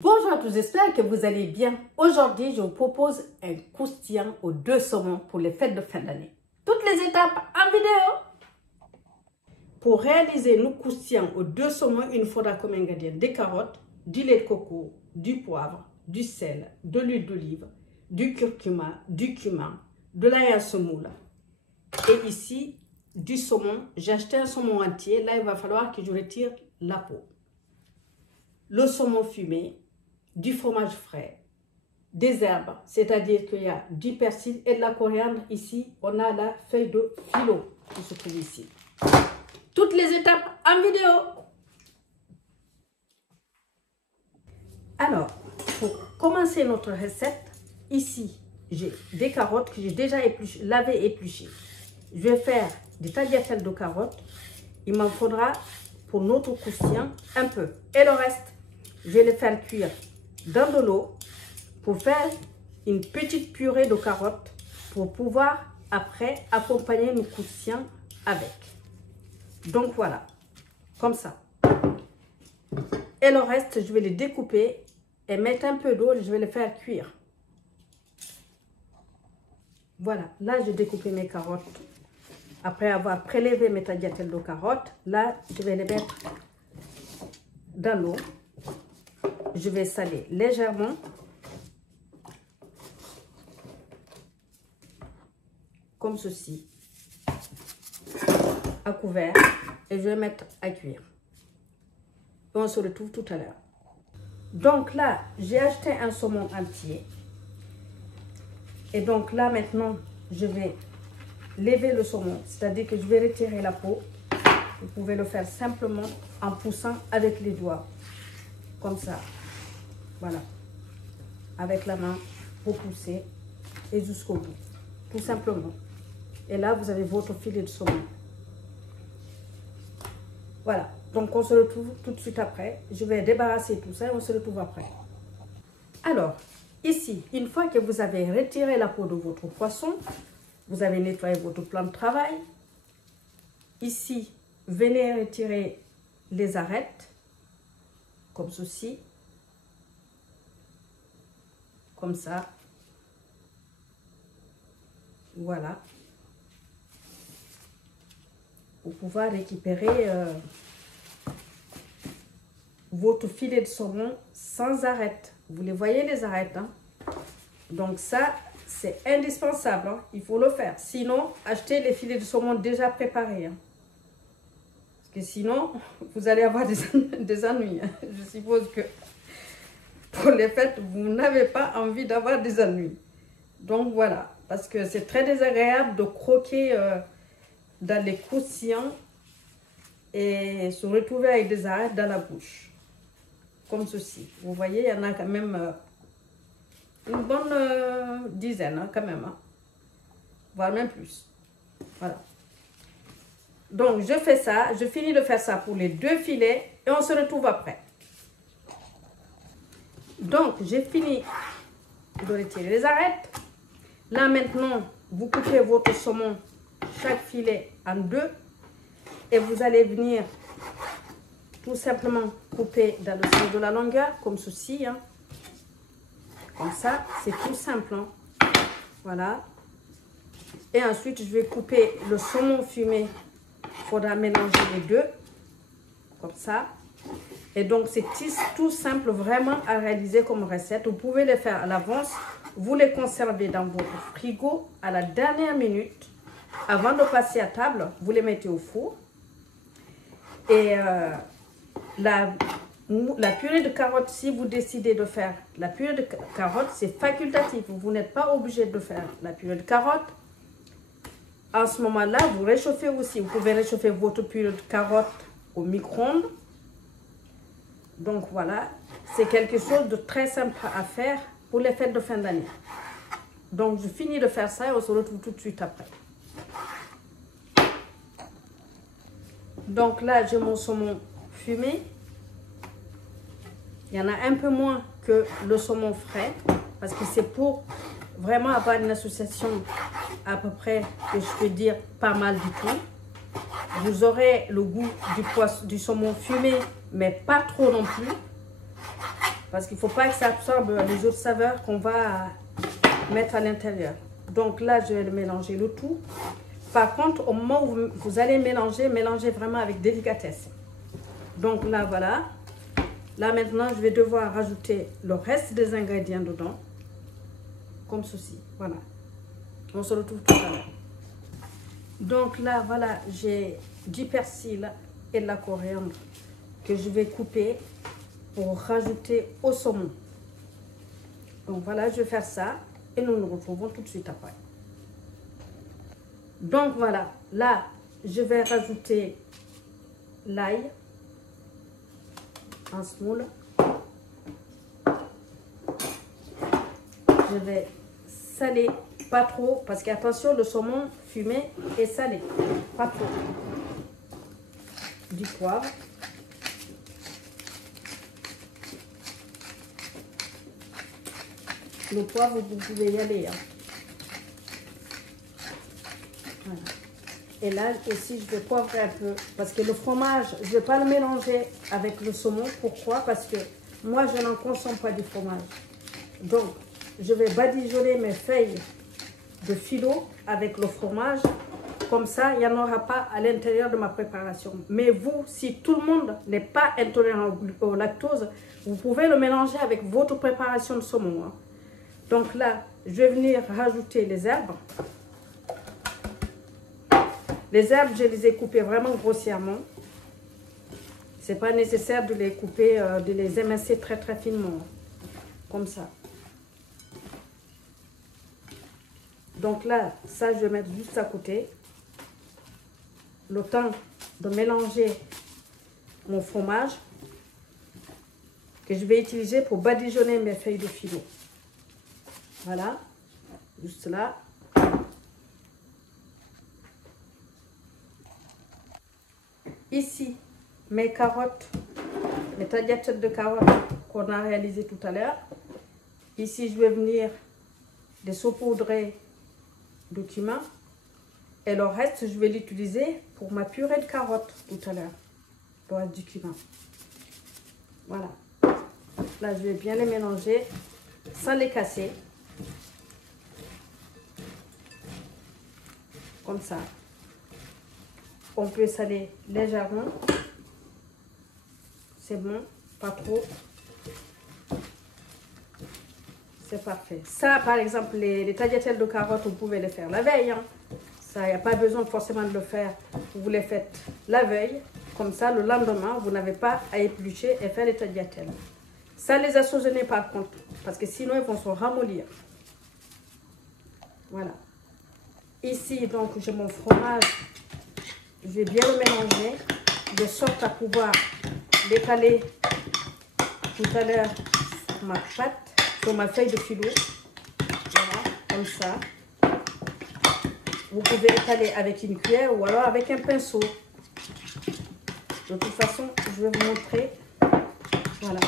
Bonjour à tous, j'espère que vous allez bien. Aujourd'hui, je vous propose un croustillant aux 2 saumons pour les fêtes de fin d'année. Toutes les étapes en vidéo. Pour réaliser nos croustillants aux 2 saumons, il nous faudra comme ingrédients des carottes, du lait de coco, du poivre, du sel, de l'huile d'olive, du curcuma, du cumin, de l'ail à semoule. Et ici, du saumon. J'ai acheté un saumon entier. Là, il va falloir que je retire la peau. Le saumon fumé, du fromage frais, des herbes, c'est-à-dire qu'il y a du persil et de la coriandre. Ici, on a la feuille de filo qui se trouve ici. Toutes les étapes en vidéo. Alors, pour commencer notre recette, ici, j'ai des carottes que j'ai déjà lavées et épluchées. Je vais faire des tagliatelles de carottes. Il m'en faudra pour notre croustillant un peu. Et le reste, je vais les faire cuire dans de l'eau pour faire une petite purée de carottes pour pouvoir après accompagner nos croustillants avec. Donc voilà, comme ça. Et le reste, je vais les découper et mettre un peu d'eau, je vais les faire cuire. Voilà, là j'ai découpé mes carottes. Après avoir prélevé mes tagliatelles de carottes, là je vais les mettre dans l'eau. Je vais saler légèrement. Comme ceci. À couvert. Et je vais mettre à cuire. Et on se retrouve tout à l'heure. Donc là, j'ai acheté un saumon entier. Et donc là, maintenant, je vais lever le saumon. C'est-à-dire que je vais retirer la peau. Vous pouvez le faire simplement en poussant avec les doigts. Comme ça. Voilà. Avec la main, vous poussez et jusqu'au bout. Tout simplement. Et là, vous avez votre filet de saumon. Voilà. Donc, on se retrouve tout de suite après. Je vais débarrasser tout ça et on se retrouve après. Alors, ici, une fois que vous avez retiré la peau de votre poisson, vous avez nettoyé votre plan de travail. Ici, venez retirer les arêtes, comme ceci. Comme ça. Voilà. Pour pouvoir récupérer votre filet de saumon sans arête. Vous les voyez les arêtes, hein? Donc ça, c'est indispensable, hein? Il faut le faire. Sinon, achetez les filets de saumon déjà préparés, hein? Parce que sinon, vous allez avoir des ennuis, hein? Je suppose que pour les fêtes, vous n'avez pas envie d'avoir des ennuis. Donc voilà, parce que c'est très désagréable de croquer dans les croustillants et se retrouver avec des arêtes dans la bouche. Comme ceci. Vous voyez, il y en a quand même une bonne dizaine, hein, quand même. Hein. Voire même plus. Voilà. Donc je fais ça, je finis de faire ça pour les 2 filets et on se retrouve après. Donc, j'ai fini de retirer les arêtes. Là, maintenant, vous coupez votre saumon, chaque filet en 2. Et vous allez venir tout simplement couper dans le sens de la longueur, comme ceci. Hein. Comme ça, c'est tout simple. Hein. Voilà. Et ensuite, je vais couper le saumon fumé. Il faudra mélanger les 2. Comme ça. Et donc, c'est tout simple vraiment à réaliser comme recette. Vous pouvez les faire à l'avance. Vous les conservez dans votre frigo à la dernière minute. Avant de passer à table, vous les mettez au four. Et la purée de carottes, si vous décidez de faire la purée de carottes, c'est facultatif. Vous n'êtes pas obligé de faire la purée de carottes. En ce moment-là, vous réchauffez aussi. Vous pouvez réchauffer votre purée de carottes au micro-ondes. Donc voilà, c'est quelque chose de très simple à faire pour les fêtes de fin d'année. Donc je finis de faire ça et on se retrouve tout de suite après. Donc là, j'ai mon saumon fumé. Il y en a un peu moins que le saumon frais parce que c'est pour vraiment avoir une association à peu près, que je peux dire, pas mal du tout. Vous aurez le goût du saumon fumé, mais pas trop non plus. Parce qu'il ne faut pas que ça absorbe les autres saveurs qu'on va mettre à l'intérieur. Donc là, je vais le mélanger le tout. Par contre, au moment où vous allez mélanger, mélangez vraiment avec délicatesse. Donc là, voilà. Là, maintenant, je vais devoir rajouter le reste des ingrédients dedans. Comme ceci. Voilà. On se retrouve tout à l'heure. Donc là, voilà, j'ai du persil et de la coriandre que je vais couper pour rajouter au saumon. Donc voilà, je vais faire ça et nous nous retrouvons tout de suite après. Donc voilà, là, je vais rajouter l'ail en semoule. Je vais saler, pas trop, parce qu'attention, le saumon fumé est salé, pas trop. Du poivre. Le poivre, vous pouvez y aller. Hein. Voilà. Et là aussi, je vais poivrer un peu. Parce que le fromage, je ne vais pas le mélanger avec le saumon. Pourquoi? Parce que moi, je n'en consomme pas du fromage. Donc, je vais badigeonner mes feuilles de filo avec le fromage. Comme ça, il n'y en aura pas à l'intérieur de ma préparation. Mais vous, si tout le monde n'est pas intolérant au lactose, vous pouvez le mélanger avec votre préparation de saumon. Hein. Donc là, je vais venir rajouter les herbes. Les herbes, je les ai coupées vraiment grossièrement. Ce n'est pas nécessaire de les couper, de les émincer très très finement. Comme ça. Donc là, ça, je vais mettre juste à côté. Le temps de mélanger mon fromage que je vais utiliser pour badigeonner mes feuilles de filo. Voilà, juste là. Ici, mes carottes, mes tagliatelles de carottes qu'on a réalisées tout à l'heure. Ici, je vais venir les saupoudrer de cumin. Et le reste, je vais l'utiliser pour ma purée de carottes tout à l'heure. Le reste du cumin. Voilà. Là, je vais bien les mélanger sans les casser. Comme ça. On peut saler légèrement. C'est bon, pas trop. C'est parfait. Ça, par exemple, les tagliatelles de carottes, vous pouvez les faire la veille. Hein. Ça, il n'y a pas besoin forcément de le faire. Vous les faites la veille. Comme ça, le lendemain, vous n'avez pas à éplucher et faire les tagliatelles. Ça, les assaisonner par contre. Parce que sinon, ils vont se ramollir. Voilà. Ici, donc, j'ai mon fromage. Je vais bien le mélanger de sorte à pouvoir l'étaler tout à l'heure sur ma pâte, sur ma feuille de filo. Voilà, comme ça. Vous pouvez étaler avec une cuillère ou alors avec un pinceau. De toute façon, je vais vous montrer. Voilà.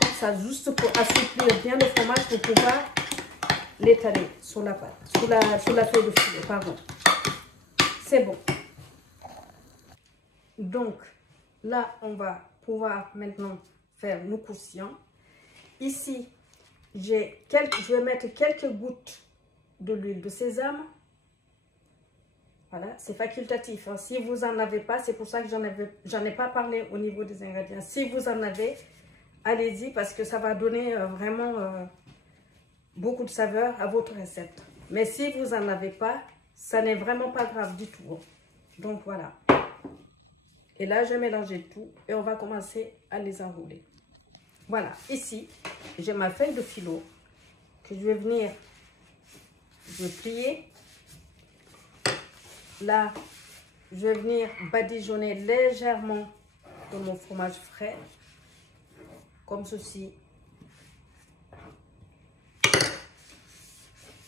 Comme ça, juste pour assouplir bien le fromage pour pouvoir l'étaler sur la pâte, sur la feuille de filo, pardon. C'est bon. Donc, là, on va pouvoir maintenant faire nos croustillants. Ici, je vais mettre quelques gouttes de l'huile de sésame. Voilà, c'est facultatif. Hein. Si vous n'en avez pas, c'est pour ça que j'en ai pas parlé au niveau des ingrédients. Si vous en avez, allez-y parce que ça va donner vraiment beaucoup de saveur à votre recette. Mais si vous n'en avez pas, ça n'est vraiment pas grave du tout. Hein. Donc voilà. Et là, je vais mélanger tout et on va commencer à les enrouler. Voilà, ici, j'ai ma feuille de filo que je vais venir, je vais plier. Là, je vais venir badigeonner légèrement de mon fromage frais, comme ceci.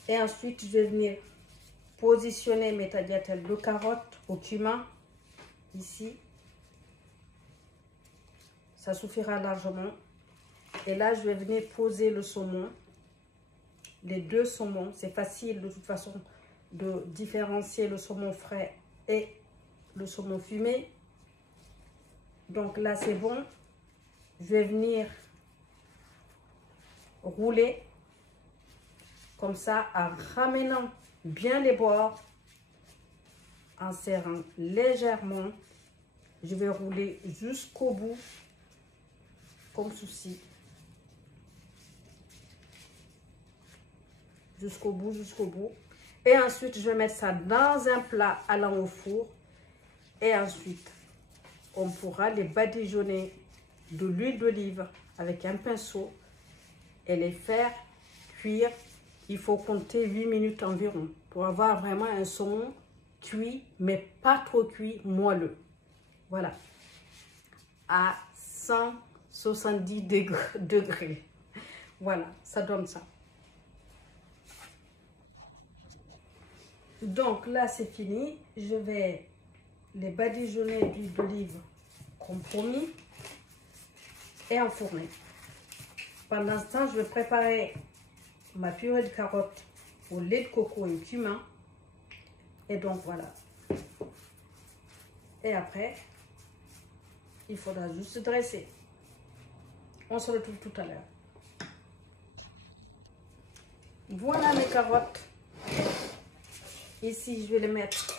Et ensuite, je vais venir positionner mes tagliatelles de carottes au cumin, ici. Ça suffira largement. Et là, je vais venir poser le saumon. Les deux saumons. C'est facile de toute façon de différencier le saumon frais et le saumon fumé. Donc là, c'est bon. Je vais venir rouler comme ça en ramenant bien les bords, en serrant légèrement. Je vais rouler jusqu'au bout, comme ceci. Jusqu'au bout, jusqu'au bout. Et ensuite, je vais mettre ça dans un plat allant au four. Et ensuite, on pourra les badigeonner de l'huile d'olive avec un pinceau et les faire cuire. Il faut compter 8 minutes environ pour avoir vraiment un saumon cuit, mais pas trop cuit, moelleux. Voilà. À 170 degrés. Voilà, ça donne ça. Donc là, c'est fini. Je vais les badigeonner d'huile d'olive comme promis et enfourner. Pendant ce temps, je vais préparer ma purée de carottes au lait de coco et au cumin. Et donc voilà. Et après, il faudra juste dresser. On se retrouve tout à l'heure. Voilà mes carottes. Ici, je vais les mettre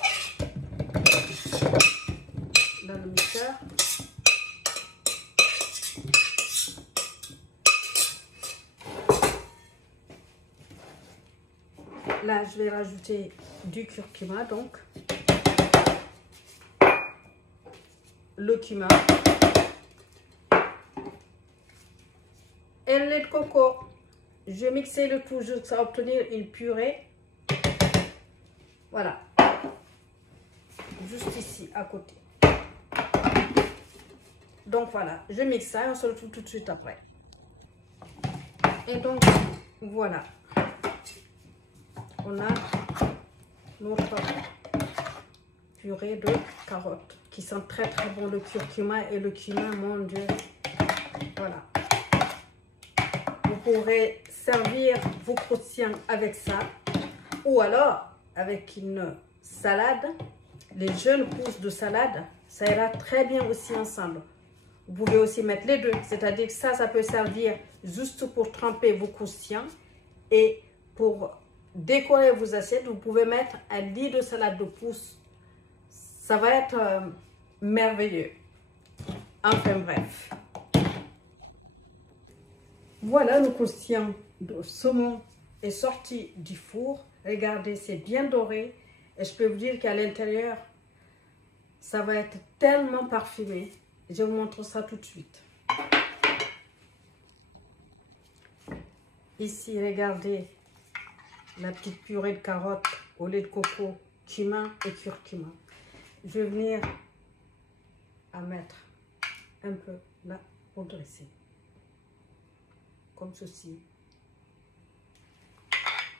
dans le mixeur. Là, je vais rajouter du curcuma, donc le cumin et le lait de coco. Je vais mixer le tout jusqu'à obtenir une purée. Voilà, juste ici à côté. Donc voilà, je mixe ça et on se retrouve tout de suite après. Et donc voilà, on a notre purée de carottes qui sent très très bon, le curcuma et le cumin, mon Dieu. Voilà. Vous pourrez servir vos croustillants avec ça ou alors avec une salade. Les jeunes pousses de salade, ça ira très bien aussi ensemble. Vous pouvez aussi mettre les deux, c'est-à-dire que ça peut servir juste pour tremper vos croustillants et pour décorer vos assiettes, vous pouvez mettre un lit de salade de pousses. Ça va être merveilleux. Enfin bref. Voilà, le croustillant de saumon est sorti du four. Regardez, c'est bien doré. Et je peux vous dire qu'à l'intérieur, ça va être tellement parfumé. Je vous montre ça tout de suite. Ici, regardez la petite purée de carottes au lait de coco, cumin et curcuma. Je vais venir à mettre un peu là pour dresser. Comme ceci.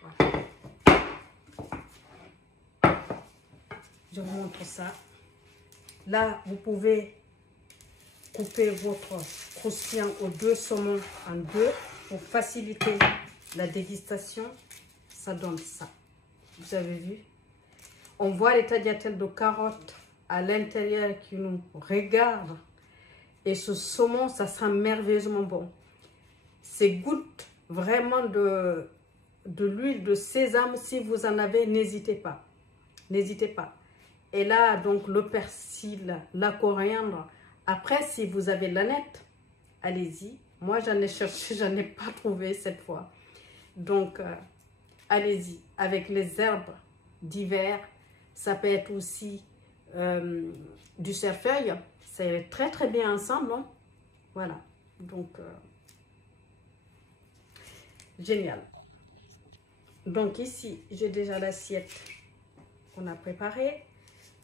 Voilà. Je vous montre ça. Là, vous pouvez couper votre croustillant aux deux saumons en deux pour faciliter la dégustation. Ça donne ça. Vous avez vu? On voit les tagliatelles de carottes à l'intérieur qui nous regardent. Et ce saumon, ça sent merveilleusement bon. C'est goûte vraiment de l'huile de sésame. Si vous en avez, n'hésitez pas. N'hésitez pas. Et là, donc, le persil, la coriandre. Après, si vous avez l'aneth, allez-y. Moi, j'en ai cherché, j'en ai pas trouvé cette fois. Donc, allez-y. Avec les herbes d'hiver, ça peut être aussi du cerfeuil. Ça irait très, très bien ensemble. Hein? Voilà. Donc, génial. Donc, ici, j'ai déjà l'assiette qu'on a préparée.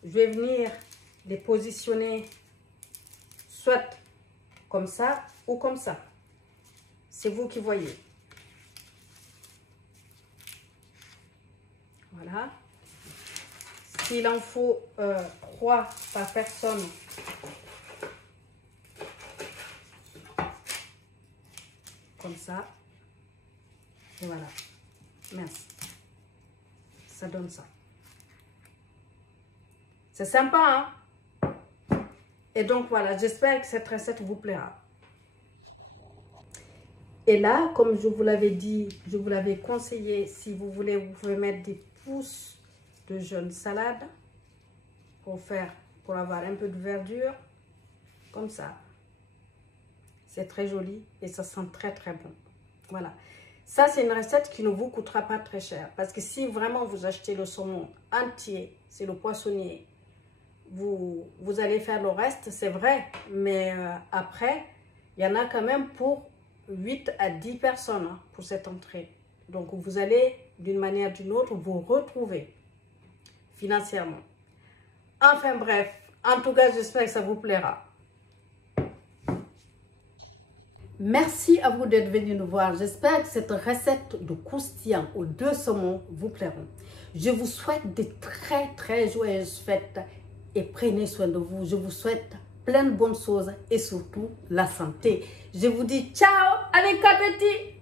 Je vais venir les positionner soit comme ça ou comme ça. C'est vous qui voyez. Voilà. S'il en faut 3 par personne, comme ça. Et voilà. Merci. Ça donne ça. C'est sympa, hein? Et donc, voilà. J'espère que cette recette vous plaira. Et là, comme je vous l'avais dit, je vous l'avais conseillé, si vous voulez, vous pouvez mettre des pousses de jeunes salades pour avoir un peu de verdure, comme ça. C'est très joli et ça sent très très bon. Voilà. Ça, c'est une recette qui ne vous coûtera pas très cher. Parce que si vraiment vous achetez le saumon entier, c'est le poissonnier, vous allez faire le reste, c'est vrai. Mais après, il y en a quand même pour 8 à 10 personnes hein, pour cette entrée. Donc, vous allez, d'une manière ou d'une autre, vous retrouver financièrement. Enfin bref, en tout cas, j'espère que ça vous plaira. Merci à vous d'être venu nous voir. J'espère que cette recette de croustillant aux 2 saumons vous plairont. Je vous souhaite de très très joyeuses fêtes et prenez soin de vous. Je vous souhaite plein de bonnes choses et surtout la santé. Je vous dis ciao, avec appétit.